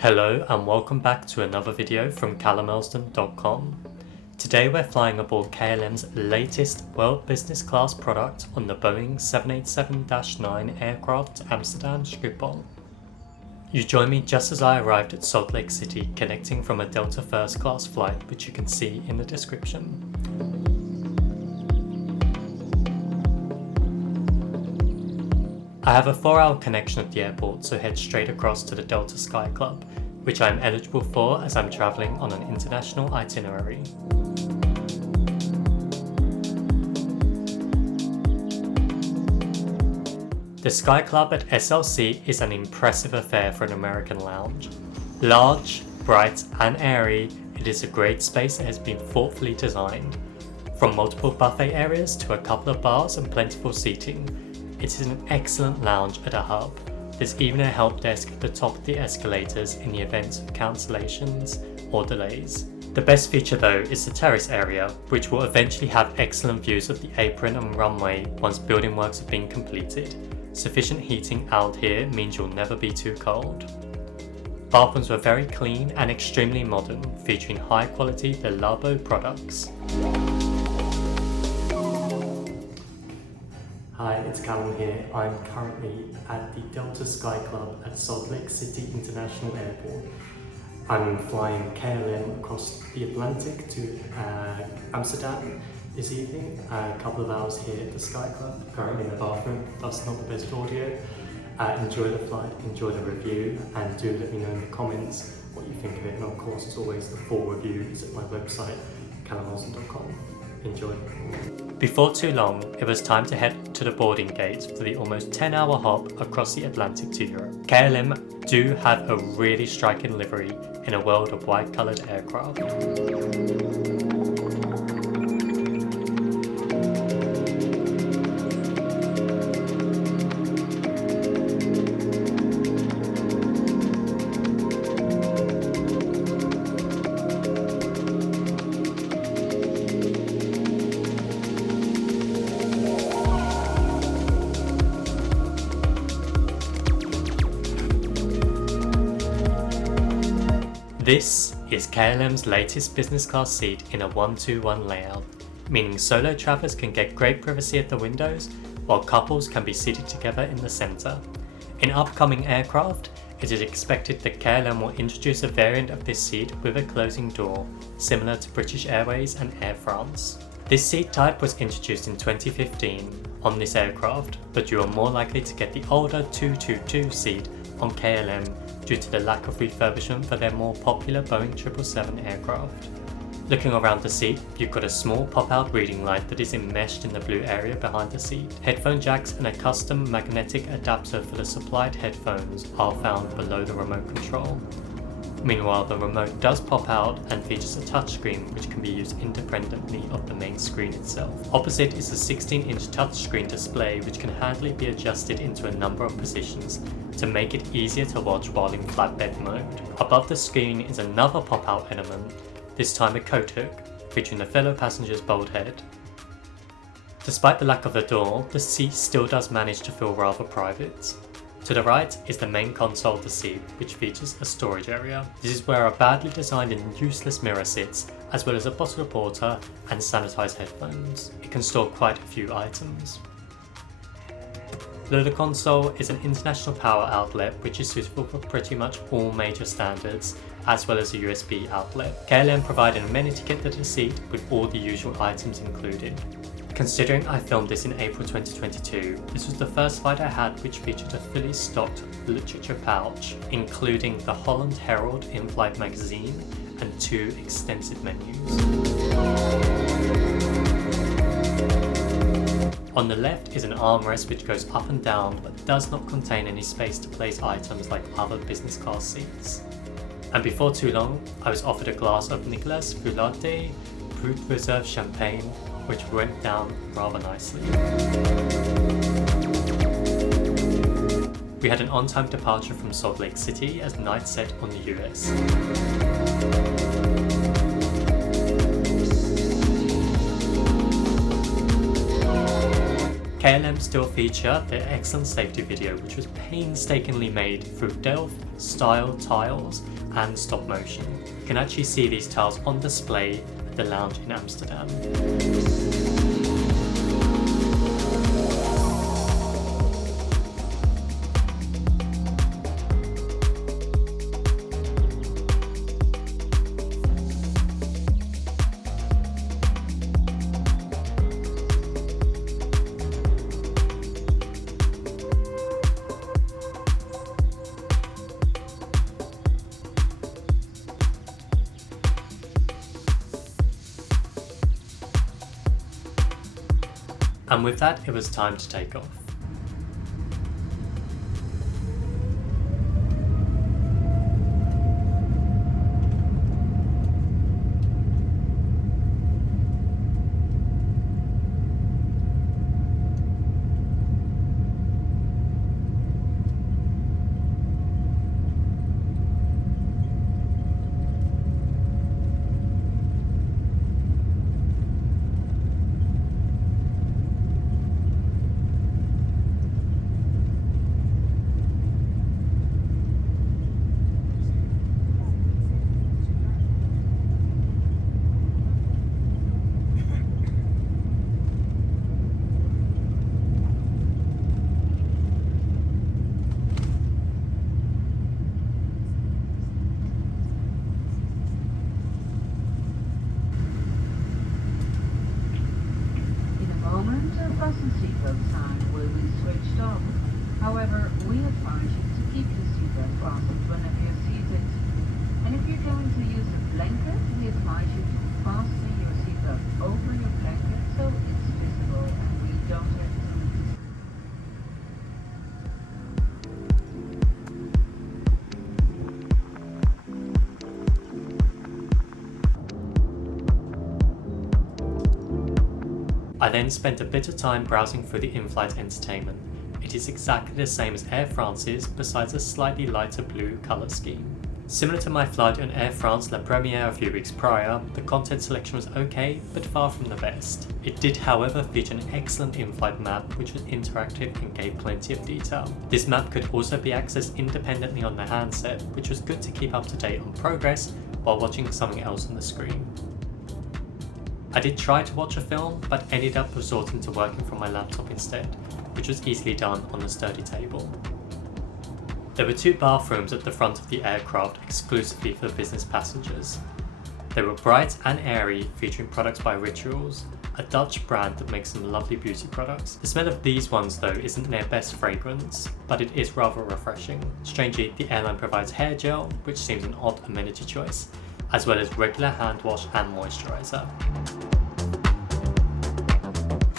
Hello and welcome back to another video from KLM. Today we're flying aboard KLM's latest world business class product on the Boeing 787-9 aircraft to Amsterdam Schiphol. You join me just as I arrived at Salt Lake City, connecting from a Delta first class flight, which you can see in the description. I have a 4-hour connection at the airport, so head straight across to the Delta Sky Club, which I am eligible for as I'm travelling on an international itinerary. The Sky Club at SLC is an impressive affair for an American lounge. Large, bright and airy, it is a great space that has been thoughtfully designed. From multiple buffet areas to a couple of bars and plentiful seating, it is an excellent lounge at a hub. There's even a help desk at the top of the escalators in the event of cancellations or delays. The best feature though is the terrace area, which will eventually have excellent views of the apron and runway once building works have been completed. Sufficient heating out here means you'll never be too cold. Bathrooms were very clean and extremely modern, featuring high quality Le Labo products. Hi, it's Callum here. I'm currently at the Delta Sky Club at Salt Lake City International Airport. I'm flying KLM across the Atlantic to Amsterdam this evening. A couple of hours here at the Sky Club, currently in the bathroom, thus not the best audio. Enjoy the flight, enjoy the review, and do let me know in the comments what you think of it. And of course, as always, the full review is at my website, KLM. Enjoy. Before too long, it was time to head to the boarding gate for the almost 10-hour hop across the Atlantic to Europe. KLM do have a really striking livery in a world of white-coloured aircraft. This is KLM's latest business class seat in a 1-2-1 layout, meaning solo travellers can get great privacy at the windows, while couples can be seated together in the centre. In upcoming aircraft, it is expected that KLM will introduce a variant of this seat with a closing door, similar to British Airways and Air France. This seat type was introduced in 2015 on this aircraft, but you are more likely to get the older 222 seat on KLM due to the lack of refurbishment for their more popular Boeing 777 aircraft. Looking around the seat, you've got a small pop-out reading light that is enmeshed in the blue area behind the seat. Headphone jacks and a custom magnetic adapter for the supplied headphones are found below the remote control. Meanwhile, the remote does pop out and features a touchscreen which can be used independently of the main screen itself. Opposite is a 16-inch touchscreen display which can handily be adjusted into a number of positions to make it easier to watch while in flatbed mode. Above the screen is another pop-out element, this time a coat hook, featuring a fellow passenger's bald head. Despite the lack of a door, the seat still does manage to feel rather private. To the right is the main console of the seat, which features a storage area. This is where a badly designed and useless mirror sits, as well as a bottle of water and sanitized headphones. It can store quite a few items. Below the console is an international power outlet which is suitable for pretty much all major standards, as well as a USB outlet. KLM provide an amenity kit to the seat with all the usual items included. Considering I filmed this in April 2022, this was the first flight I had which featured a fully stocked literature pouch, including the Holland Herald in-flight magazine and 2 extensive menus. On the left is an armrest which goes up and down but does not contain any space to place items like other business class seats. And before too long, I was offered a glass of Nicolas Foularté Brut Reserve Champagne, which went down rather nicely. We had an on-time departure from Salt Lake City as night set on the US. KLM KLM still feature their excellent safety video, which was painstakingly made through Delft style tiles and stop motion. You can actually see these tiles on display at the lounge in Amsterdam. And with that, it was time to take off. Fasten seatbelt sign will be switched off. However, we advise you to keep your seatbelt fastened whenever you're seated. And if you're going to use a blanket, we advise you to fasten your seatbelt over your blanket so it's visible and we don't have to. I then spent a bit of time browsing through the in-flight entertainment. It is exactly the same as Air France's, besides a slightly lighter blue colour scheme. Similar to my flight on Air France La Première a few weeks prior, the content selection was okay, but far from the best. It did however feature an excellent in-flight map which was interactive and gave plenty of detail. This map could also be accessed independently on the handset, which was good to keep up to date on progress while watching something else on the screen. I did try to watch a film, but ended up resorting to working from my laptop instead, which was easily done on a sturdy table. There were 2 bathrooms at the front of the aircraft exclusively for business passengers. They were bright and airy, featuring products by Rituals, a Dutch brand that makes some lovely beauty products. The smell of these ones though isn't their best fragrance, but it is rather refreshing. Strangely, the airline provides hair gel, which seems an odd amenity choice, as well as regular hand wash and moisturiser.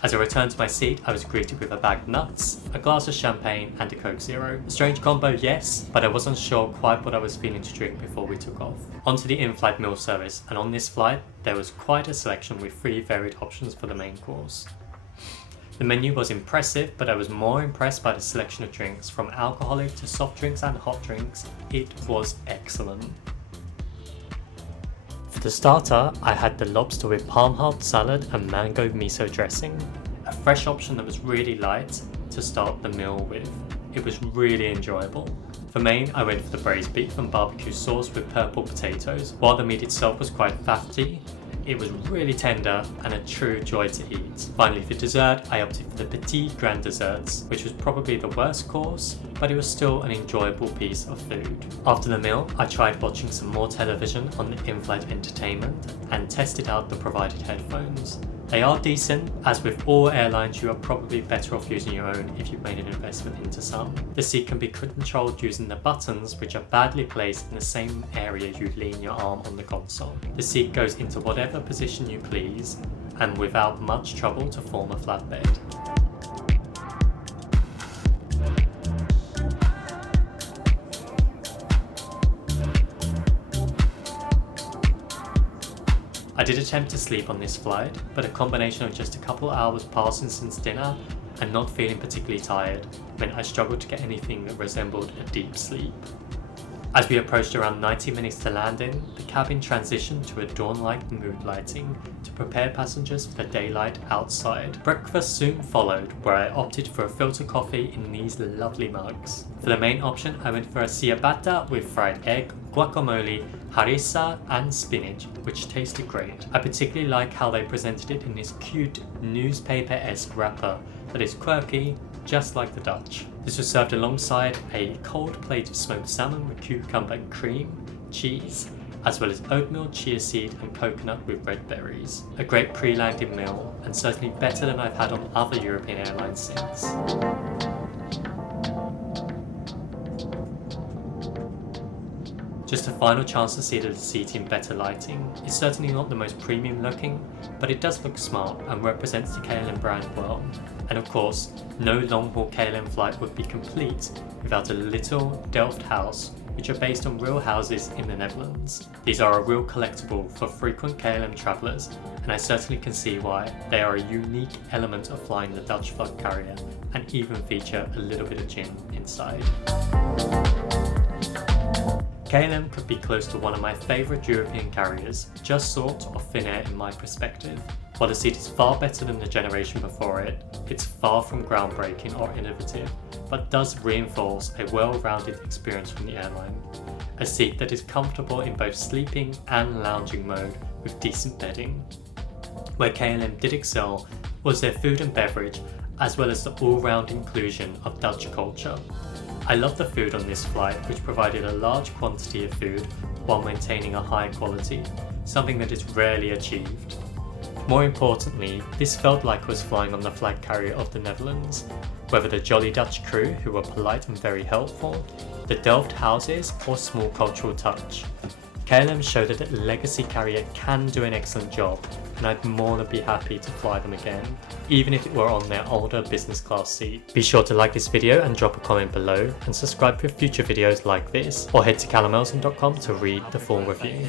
As I returned to my seat, I was greeted with a bag of nuts, a glass of champagne and a Coke Zero. A strange combo, yes, but I wasn't sure quite what I was feeling to drink before we took off. Onto the in-flight meal service, and on this flight, there was quite a selection with 3 varied options for the main course. The menu was impressive, but I was more impressed by the selection of drinks, from alcoholic to soft drinks and hot drinks. It was excellent. For the starter, I had the lobster with palm heart salad and mango miso dressing, a fresh option that was really light to start the meal with. It was really enjoyable. For main, I went for the braised beef and barbecue sauce with purple potatoes. While the meat itself was quite fatty, it was really tender and a true joy to eat. Finally, for dessert, I opted for the Petit Grand Desserts, which was probably the worst course, but it was still an enjoyable piece of food. After the meal, I tried watching some more television on the in-flight entertainment and tested out the provided headphones. They are decent. As with all airlines, you are probably better off using your own if you've made an investment into some. The seat can be controlled using the buttons, which are badly placed in the same area you lean your arm on the console. The seat goes into whatever position you please, and without much trouble to form a flatbed. I did attempt to sleep on this flight, but a combination of just a couple hours passing since dinner and not feeling particularly tired meant I struggled to get anything that resembled a deep sleep. As we approached around 90 minutes to landing, the cabin transitioned to a dawn-like mood lighting to prepare passengers for the daylight outside. Breakfast soon followed, where I opted for a filter coffee in these lovely mugs. For the main option, I went for a ciabatta with fried egg, guacamole, harissa and spinach, which tasted great. I particularly like how they presented it in this cute newspaper-esque wrapper that is quirky, just like the Dutch. This was served alongside a cold plate of smoked salmon with cucumber and cream, cheese, as well as oatmeal, chia seed and coconut with red berries. A great pre-landing meal, and certainly better than I've had on other European airlines since. Just a final chance to see the seat in better lighting. It's certainly not the most premium looking, but it does look smart and represents the KLM brand well. And of course, no long-haul KLM flight would be complete without a little Delft house, which are based on real houses in the Netherlands. These are a real collectible for frequent KLM travellers, and I certainly can see why. They are a unique element of flying the Dutch flag carrier, and even feature a little bit of gin inside. KLM could be close to one of my favourite European carriers, just sort of thin air in my perspective. While the seat is far better than the generation before it, it's far from groundbreaking or innovative, but does reinforce a well-rounded experience from the airline. A seat that is comfortable in both sleeping and lounging mode with decent bedding. Where KLM did excel was their food and beverage, as well as the all-round inclusion of Dutch culture. I love the food on this flight, which provided a large quantity of food while maintaining a high quality, something that is rarely achieved. More importantly, this felt like I was flying on the flag carrier of the Netherlands, whether the jolly Dutch crew who were polite and very helpful, the Delft houses or small cultural touch. KLM showed that a legacy carrier can do an excellent job, and I'd more than be happy to fly them again, even if it were on their older business class seat. Be sure to like this video and drop a comment below, and subscribe for future videos like this, or head to callumelston.com to read the full review.